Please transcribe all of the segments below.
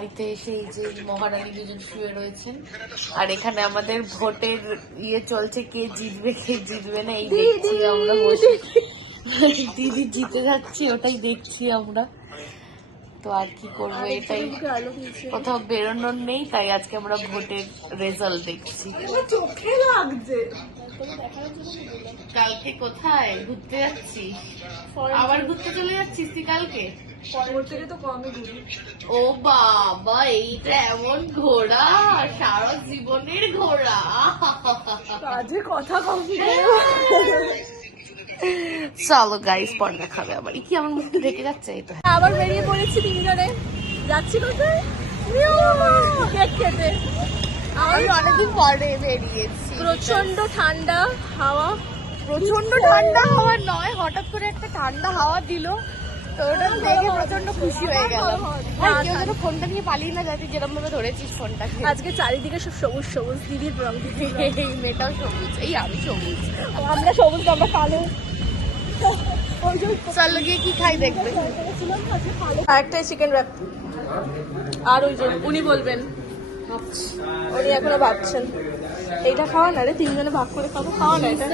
বাড়িতে এসে এই যে মহারানী দুজন শুয়ে রয়েছেন, আর এখানে আমাদের ভোটের চলছে, কে জিতবে না এই দেখছি আমরা বসে। দিদি জিতে যাচ্ছি ওটাই দেখছি আমরা। তো আর কি করবো, এটাই, কোথাও বেরোনোর নেই, তাই আজকে আমরা ভোটের রেজাল্ট দেখছি। চোখে লাগছে। কালকে কোথায় ঘুরতে যাচ্ছি? আবার ঘুরতে চলে যাচ্ছিস তুই কালকে? থেকে তো কমই ঘুরি। ও বাবা, এইটা এমন ঘোড়া, সারা জীবনের ঘোড়া। কাজে কথা কম। চলো গাইস, পর দেখাবে আবার। কি আমার মুখটা ঢেকে যাচ্ছে? এই তো আবার বেরিয়ে পড়েছি তিনজনে, যাচ্ছি কোথায়? কেক খেতে। আমি অনেকদিন পরে বেরিয়েছি। প্রচন্ড ঠান্ডা হাওয়া, প্রচন্ড ঠান্ডা হাওয়া নয়, হঠাৎ করে একটা ঠান্ডা হাওয়া দিল, তো ওটা দেখে প্রচন্ড খুশি হয়ে গেলাম। কেউ যেন ফোনটা নিয়ে পালিয়ে না যাতে, যেরকম ভাবে ধরেছিস ফোনটাকে। আজকে চারিদিকে সব সবুজ সবুজ, দিদির রং, এই মেয়েটাও সবুজ, এই আমি সবুজ, আমরা সবুজ, আমরা কালো। চলো গিয়ে কি খাই দেখবে। একটাই চিকেন র্যাপ, আর ওই যে উনি বলবেন, উনি এখনো ভাবছেন। এইটা খাওয়া না রে, তিনজনে ভাগ করে খাবো, খাওয়া না এটা।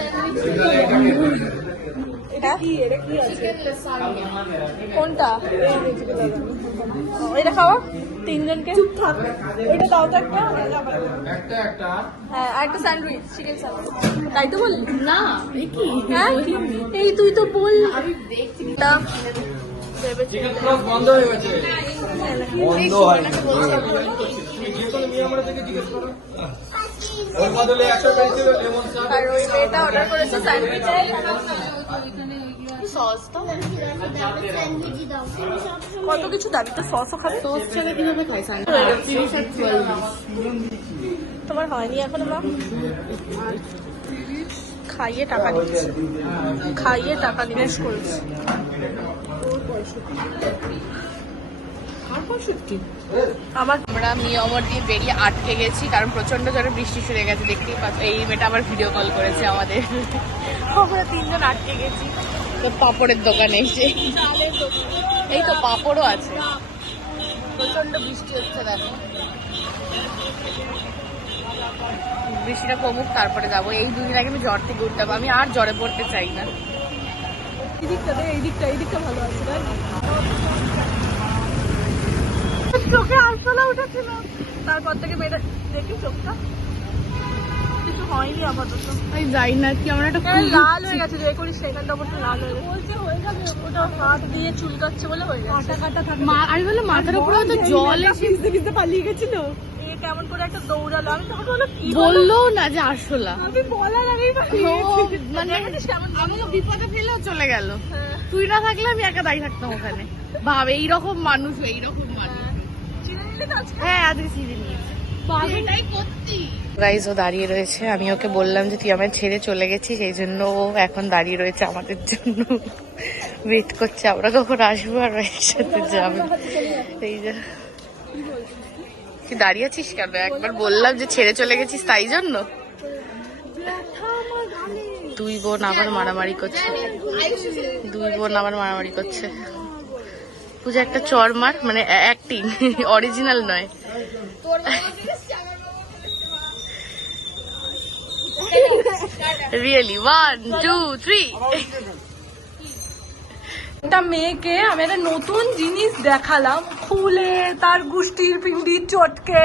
এটা কি আছে? কোনটা? এটা খাওয়া তিনজনকে। চুপ থাক, ওইটা দাও তো একটা। হ্যাঁ, আর একটা স্যান্ডউইচ, চিকেন স্যান্ডউইচ। তাই তো বললি না? হ্যাঁ, এই তুই তো বল। আমি দেখছি চিকেন ক্রস বন্ধ হয়ে গেছে। বন্ধ হয় না। ওর বদলে একটা পেয়েছিল লেমন চা। আর ওই মেয়েটা অর্ডার করেছে স্যান্ডউইচ। সস তো কত কিছু দাবি, তো সসও খাবে। সস ছাড়া কিভাবে খাই? তোমার হয়নি এখনো মা? খাইয়ে টাকা দিচ্ছে, খাইয়ে টাকা নিবেশ করেছে। আমার আমরা মিয়ামর দিয়ে বেরিয়ে আটকে গেছি, কারণ প্রচন্ড জোরে বৃষ্টি শুরু গেছে, দেখতেই পাচ্ছ। এই মেয়েটা আবার ভিডিও কল করেছে আমাদের। আমরা তিনজন আটকে গেছি তো পাপড়ের দোকানে এসে। এই তো পাপড়ও আছে, প্রচন্ড বৃষ্টি হচ্ছে দেখো। বৃষ্টিটা কমুক তারপরে যাবো। এই দুদিন আগে আমি জ্বর থেকে উঠতে হবে, আমি আর জ্বরে পড়তে চাই না। এই দিকটা ভালো আছে। চোখে আরশোলা উঠেছিল, তারপর থেকে মেয়েটা দেখি চোখটা কিছু হয়নি আপাতত। আমি যাই না, কি আমার একটা লাল হয়ে গেছে, যে করিস সেখানটা ওপরটা লাল হয়ে গেছে। ওটা হাত দিয়ে চুলকাচ্ছে বলে হয়ে গেছে। আমি বললাম মাথার উপরে তো জল এসে ভিজতে পালিয়ে গেছিল। এ কেমন করে একটা দৌড়ালো, আমি তখন বললাম কি বললো না যে আরশোলা, আমি বলার আগেই মানে আমি বিপদে ফেলেও চলে গেল। তুই না থাকলে আমি একা দাঁড়িয়ে থাকতাম ওখানে। ভাব, এইরকম মানুষ, এইরকম মানুষ। হ্যাঁ, আজকে চিনি নিয়েছি। গাইজ, ও দাঁড়িয়ে রয়েছে। আমি ওকে বললাম যে তুই আমায় ছেড়ে চলে গেছিস, এই জন্য ও এখন দাঁড়িয়ে রয়েছে আমাদের জন্য, ওয়েট করছে আমরা কখন আসবো আর একসাথে যাবো। এই যে তুই দাঁড়িয়ে আছিস কেন? একবার বললাম যে ছেড়ে চলে গেছিস তাই জন্য। দুই বোন আবার মারামারি করছে, পূজা একটা চর মার, মানে অ্যাক্টিং, অরিজিনাল নয়। রিয়েলি 1 2 3। একটা মেয়েকে আমি একটা নতুন জিনিস দেখালাম, খুলে তার গুষ্টির পিন্ডির চটকে,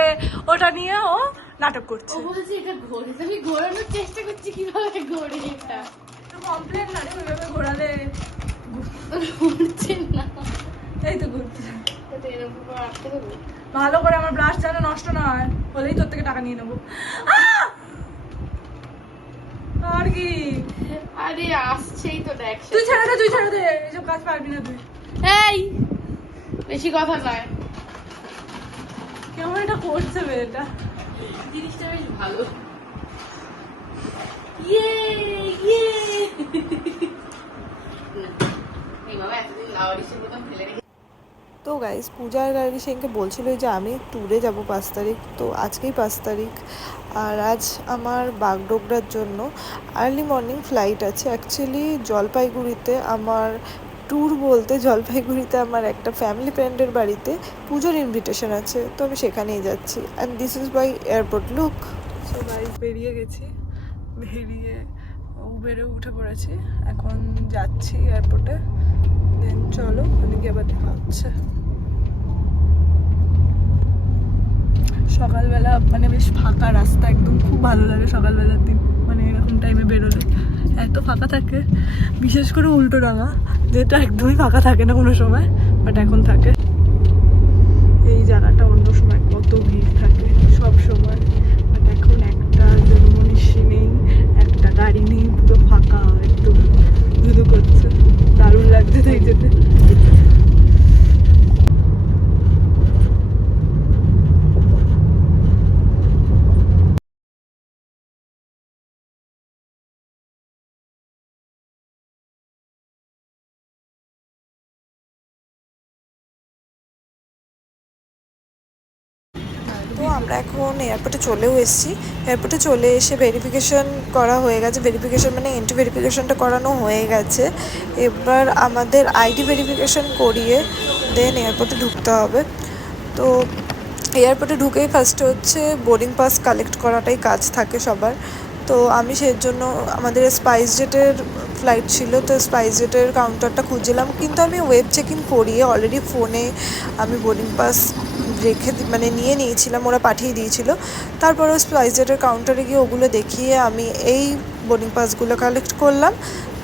ওটা নিয়ে ও নাটক করছে। বলছি এটা ঘোরে, আমি ঘোরানোর চেষ্টা করছি কিভাবে ঘোরে। এটা কমপ্লেন না রে, ওইভাবে ঘোরালে ঘুরছে না। এই তো ঘুরছে। ভালো করে আমার ব্রাশ যেন নষ্ট না হয়, হলেই তোর থেকে টাকা নিয়ে নেবো। আর কি? আরে আসছেই তো, দেখ। তুই ছেড়ে দে, এসব কাজ পারবি না তুই। এই বেশি কথা নয়, কেমন এটা করছে মেয়েটা। জিনিসটা বেশ ভালো। ইয়ে ইয়ে, এইভাবে এতদিন লাওয়ারিসের মতন ফেলে রেখে। তো গাইস, পূজা আর গাড়ি সেনকে বলছিল যে আমি ট্যুরে যাব 5 তারিখ, তো আজকেই 5 তারিখ। আর আজ আমার বাগডোগরার জন্য আর্লি মর্নিং ফ্লাইট আছে। অ্যাকচুয়ালি জলপাইগুড়িতে আমার ট্যুর বলতে জলপাইগুড়িতে আমার একটা ফ্যামিলি ফ্রেন্ডের বাড়িতে পুজোর ইনভিটেশন আছে, তো আমি সেখানেই যাচ্ছি। And this is by airport look. So guys বেরিয়ে গেছি, বেরিয়ে উবেরে উঠে পড়েছি, এখন যাচ্ছি এয়ারপোর্টে। দেন চলো ওখানে গিয়ে আবার দেখা হচ্ছে। সকালবেলা মানে বেশ ফাঁকা রাস্তা, একদম খুব ভালো লাগে সকালবেলার দিন, মানে এরকম টাইমে বেরোলে এত ফাঁকা থাকে। বিশেষ করে উল্টোডাঙা, যেটা একদমই ফাঁকা থাকে না কোনো সময়, বাট এখন থাকে। এই জায়গাটা অন্য সময় কত ভিড় থাকে সব সময়, বাট এখন একটা জনমনীষী নেই, একটা গাড়ি নেই, পুরো ফাঁকা, একদম ধুধু করছে, দারুণ লাগছে তাই যেতে। তো আমরা এখন এয়ারপোর্টে চলেও এসেছি। এয়ারপোর্টে চলে এসে ভেরিফিকেশন করা হয়ে গেছে, ভেরিফিকেশন মানে এন্ট্রি ভেরিফিকেশনটা করানো হয়ে গেছে। এবার আমাদের আইডি ভেরিফিকেশন করিয়ে দেন এয়ারপোর্টে ঢুকতে হবে। তো এয়ারপোর্টে ঢুকেই ফার্স্টে হচ্ছে বোর্ডিং পাস কালেক্ট করাটাই কাজ থাকে সবার। তো আমি সেই জন্য আমাদের স্পাইস জেটের ফ্লাইট ছিল, তো স্পাইস জেটের কাউন্টারটা খুঁজছিলাম, কিন্তু আমি ওয়েব চেক ইন করিয়ে অলরেডি ফোনে আমি বোর্ডিং পাস রেখে মানে নিয়ে নিয়েছিলাম, ওরা পাঠিয়ে দিয়েছিল। তারপরে স্পাইস জেটের কাউন্টারে গিয়ে ওগুলো দেখিয়ে আমি এই বোর্ডিং পাসগুলো কালেক্ট করলাম।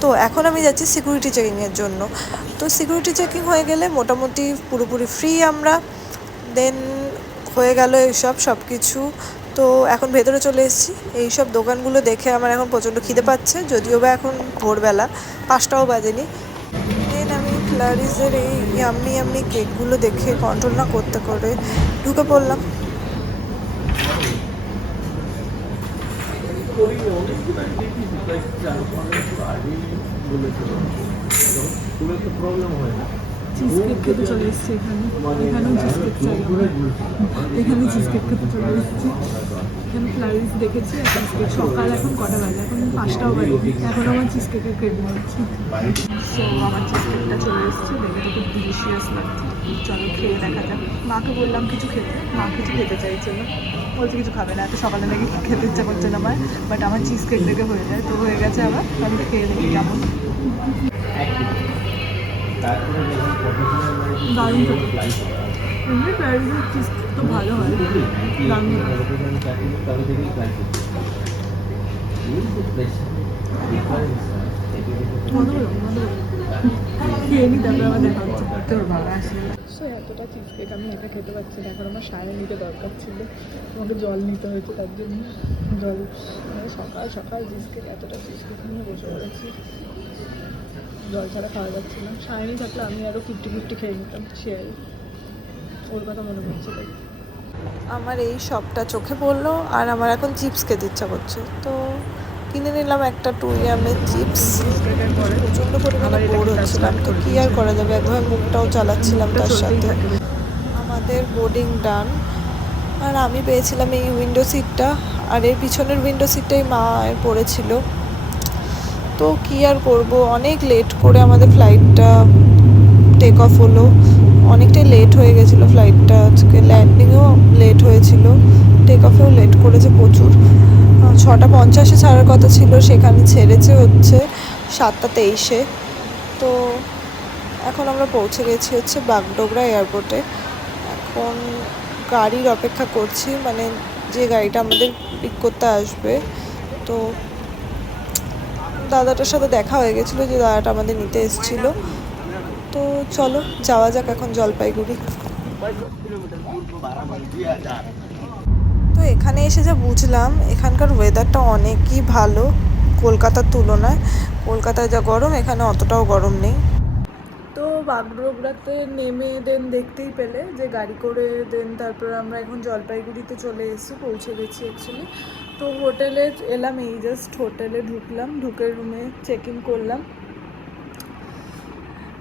তো এখন আমি যাচ্ছি সিকিউরিটি চেকিংয়ের জন্য। তো সিকিউরিটি চেকিং হয়ে গেলে মোটামুটি পুরোপুরি ফ্রি আমরা। দেন হয়ে গেল এইসব সব কিছু। তো এখন ভেতরে চলে এসেছি। এইসব দোকানগুলো দেখে আমার এখন প্রচণ্ড খিদে পাচ্ছে, যদিও বা এখন ভোরবেলা 5টাও বাজেনি। দেন আমি ফ্লারিজের এই ইয়াম্মি ইয়াম্মি কেকগুলো দেখে কন্ট্রোল না করতে করে ঢুকে পড়লাম। চিজ কেক খেতে চলে এসেছি এখানে, এখানেও চিজ কেক চাই, এখানে চিজ কেক খেতে চলে এসেছি। এখানে ফ্লারিজ দেখেছি, চিজ কেক সকাল এখন কটা বাজে, এখন 5টাও বাজে, এখন আমার চিজ কেকের ক্রেভিং হচ্ছে। সো আমার চিজ কেকটা চলে এসেছি, দেখে তো খুব ডিলিশিয়াস লাগছে। চলো খেয়ে দেখা যাক। মাকে বললাম কিছু খেতে, মা কিছু খেতে চাইছে না, বলছে কিছু খাবে না, এত সকালে নাকি খেতে ইচ্ছা করছে না আমার, বাট আমার চিজ কেক দেখে হয়ে যায়, তো হয়ে গেছে আমার। আমি খেয়ে দেখি কেমন। দারুণ এমনি প্যারিসের চিজ তো ভালো হয়, দারুণ খেয়ে নি, তারপরে আমার দেখা হচ্ছে। সো এতটা চিজ কেক আমি এটা খেতে পারছি না, এখন আমার সারে নিতে দরকার ছিল, আমাকে জল নিতে হয়েছে, তার জন্য জল সকাল সকাল চিজ কেক, এতটা চিজ কেক নিয়ে বসে পড়েছি, জল ছাড়া খাওয়া যাচ্ছে না। সায়নি থাকলে আমি আরও কিট্টি খেয়ে নিতাম, শেয়ার ওর কথা মনে পড়ছে তাই। আমার এই শপটা চোখে পড়লো আর আমার এখন চিপস খেতে ইচ্ছা করছে, তো কিনে নিলাম একটা 2 ইয়ামের চিপস। প্রচণ্ড পরিমাণে বোর হচ্ছিলাম, তো কী আর করা যাবে, একভাবে মুখটাও চালাচ্ছিলাম তার সাথে। আমাদের বোর্ডিং ডান, আর আমি পেয়েছিলাম এই উইন্ডো সিটটা, আর এর পিছনের উইন্ডো সিটটাই মায়ের পড়েছিল। তো কী আর করবো, অনেক লেট করে আমাদের ফ্লাইটটা টেক অফ হলো, অনেকটাই লেট হয়ে গেছিলো ফ্লাইটটা, আজকে ল্যান্ডিংও লেট হয়েছিল, টেক অফেও লেট করেছে প্রচুর। 6:50-এ ছাড়ার কথা ছিল, সেখানে ছেড়েছে হচ্ছে 7:23-এ। তো এখন আমরা পৌঁছে গেছি হচ্ছে বাগডোগরা এয়ারপোর্টে। এখন গাড়ির অপেক্ষা করছি, মানে যে গাড়িটা আমাদের পিক করতে আসবে। তো দাদাটার সাথে দেখা হয়ে গেছিলো, যে দাদাটা আমাদের নিতে এসেছিলো। তো চলো যাওয়া যাক এখন জলপাইগুড়ি। তো এখানে এসে যা বুঝলাম, এখানকার ওয়েদারটা অনেকই ভালো কলকাতার তুলনায়। কলকাতায় যা গরম, এখানে অতটাও গরম নেই। তো বাগডোগরাতে নেমে দেন দেখতেই পেলে যে গাড়ি করে দেন তারপর আমরা এখন জলপাইগুড়িতে চলে এসেছি, পৌঁছে গেছি অ্যাকচুয়ালি। তো হোটেলে এলাম, এই জাস্ট হোটেলে ঢুকলাম, ঢুকে রুমে চেক ইন করলাম।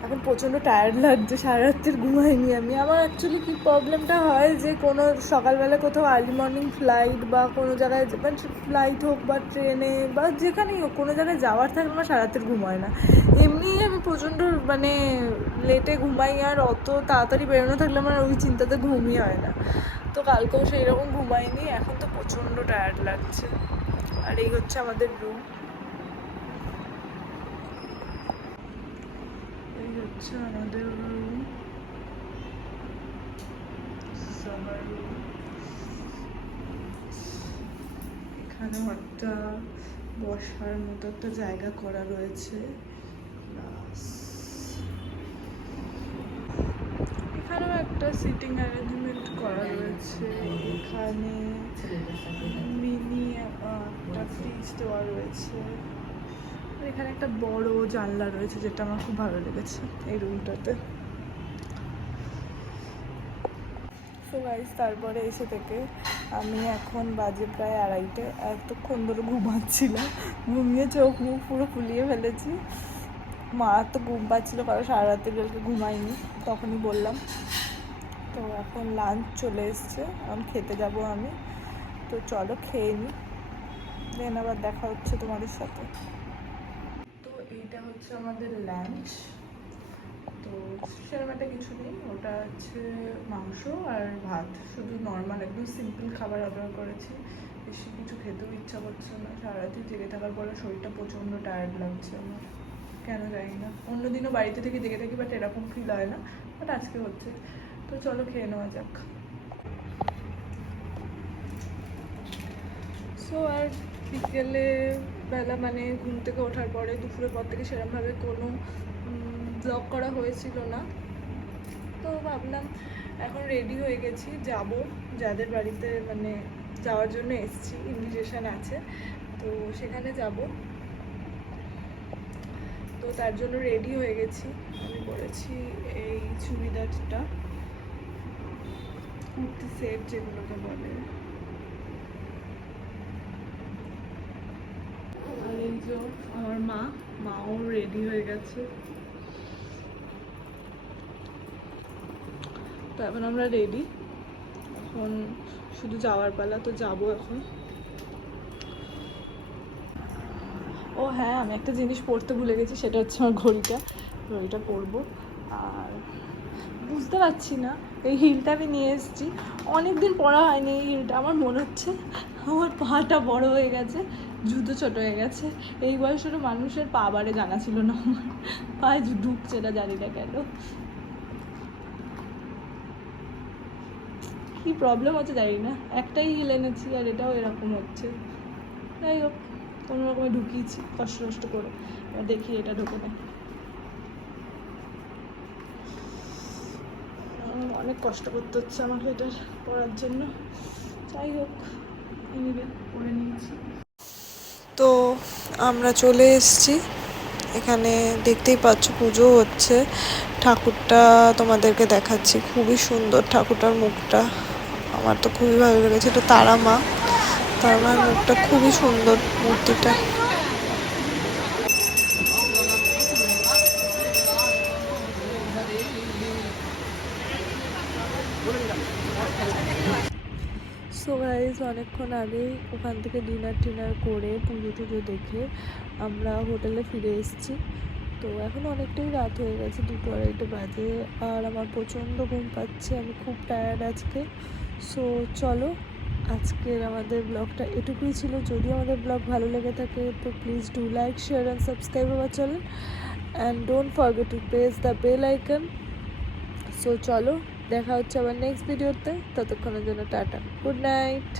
এখন প্রচণ্ড টায়ার্ড লাগছে, সারা রাত্রির ঘুমাইনি আমি। আমার অ্যাকচুয়ালি কী প্রবলেমটা হয় যে কোনো সকালবেলা কোথাও আর্লি মর্নিং ফ্লাইট বা কোনো জায়গায় মানে ফ্লাইট হোক বা ট্রেনে বা যেখানেই হোক কোনো জায়গায় যাওয়ার থাকলে আমার সারা রাত্রির ঘুম হয় না। এমনিই আমি প্রচণ্ড মানে লেটে ঘুমাই, আর অত তাড়াতাড়ি বেরোনো থাকলে আমার ওই চিন্তাতে ঘুমই হয় না। তো কালকেও সেই রকম ঘুমাইনি, এখন তো প্রচণ্ড টায়ার্ড লাগছে। আর এই হচ্ছে আমাদের রুম, এই হচ্ছে আমাদের রুম, সামার রুম। এখানেও একটা বসার মতো একটা জায়গা করা রয়েছে, এখানেও একটা সিটিং অ্যারেঞ্জমেন্ট করা রয়েছে। এখানে মিনি একটা ফ্রিজ দেওয়া রয়েছে। এখানে একটা বড় জানলা রয়েছে, যেটা আমার খুব ভালো লেগেছে এই রুমটাতে। সো গাইস, তারপরে এসে থেকে আমি এখন বাজে প্রায় 2:30, এতক্ষণ ধরে ঘুমাচ্ছিলাম, ঘুমিয়ে চোখ মুখ পুরো ফুলিয়ে ফেলেছি। মা তো ঘুম পাচ্ছিলো, কারণ সারা রাত্রি কালকে ঘুমাইনি, তখনই বললাম। তো এখন লাঞ্চ চলে এসছে, এখন খেতে যাব আমি। তো চলো খেয়ে নিই, দেন আবার দেখা হচ্ছে তোমাদের সাথে। তো এইটা হচ্ছে আমাদের লাঞ্চ। তো সেরকম একটা কিছু নেই, ওটা হচ্ছে মাংস আর ভাত, শুধু নর্মাল একদম সিম্পল খাবার অর্ডার করেছি। বেশি কিছু খেতেও ইচ্ছা করছে না, সারারাতি জেগে থাকার পরে শরীরটা প্রচণ্ড টায়ার্ড লাগছে আমার, কেন জানি না। অন্যদিনও বাড়িতে থেকে জেগে থাকি, বাট এরকম ফিল হয় না, বাট আজকে হচ্ছে। তো চলো খেয়ে নেওয়া যাক। সো আর বিকেলে বেলা মানে ঘুম থেকে ওঠার পরে দুপুরের পর থেকে সেরকমভাবে কোনো ব্লগ করা হয়েছিল না। তো ভাবলাম এখন রেডি হয়ে গেছি, যাব যাদের বাড়িতে মানে যাওয়ার জন্য এসেছি, ইনভিটেশন আছে, তো সেখানে যাব। তো তার জন্য রেডি হয়ে গেছি। আমি বলেছি এই চুড়িদারটা, কুর্তি সেট যেগুলোকে বলে। আর এই যে আমার মাও রেডি হয়ে গেছে। তো এখন আমরা রেডি, এখন শুধু যাওয়ার পালা। তো যাবো এখন। ও হ্যাঁ, আমি একটা জিনিস পরতে ভুলে গেছি, সেটা হচ্ছে আমার ঘড়িটা পরবো। আর বুঝতে পারছি না, এই হিলটা আমি নিয়ে এসেছি, অনেকদিন পরা হয়নি এই হিলটা। আমার মনে হচ্ছে আমার পাটা বড় হয়ে গেছে, জুতো ছোট হয়ে গেছে। এই বয়সের মানুষের পা বাড়ে জানা ছিল না আমার, পায়ে ঢুকছে না, জানি না কেন কি প্রবলেম হচ্ছে জানি না। একটাই হিল এনেছি আর এটাও এরকম হচ্ছে। যাই হোক, কোনো রকমে ঢুকিয়েছি কষ্ট করে। এবার দেখি এটা ঢোকে না। অনেক কষ্ট করতে হচ্ছে আমাকে এটা পরার জন্য। যাই হোক, পরে নিয়েছি। তো আমরা চলে এসেছি এখানে, দেখতেই পাচ্ছ পুজো হচ্ছে। ঠাকুরটা তোমাদেরকে দেখাচ্ছি, খুবই সুন্দর ঠাকুরটার মুখটা, আমার তো খুবই ভালো লেগেছে। এটা তারা মায়ের মুখটা খুবই সুন্দর, মূর্তিটা। সো গাইজ, অনেকক্ষণ আগেই ওখান থেকে ডিনার করে পুজো টুজো দেখে আমরা হোটেলে ফিরে এসেছি। তো এখন অনেকটাই রাত হয়ে গেছে, 2-2:30 বাজে, আর আমার প্রচণ্ড ঘুম পাচ্ছে, আমি খুব টায়ার্ড আজকে। সো চলো, আজকের আমাদের ব্লগটা এটুকুই ছিল। যদি আমাদের ব্লগ ভালো লেগে থাকে তো please do like, share and subscribe our channel, and don't forget to press the bell icon. So চলো, দেখা হচ্ছে আবার নেক্সট ভিডিওতে। ততক্ষণের জন্য টাটা, গুড নাইট।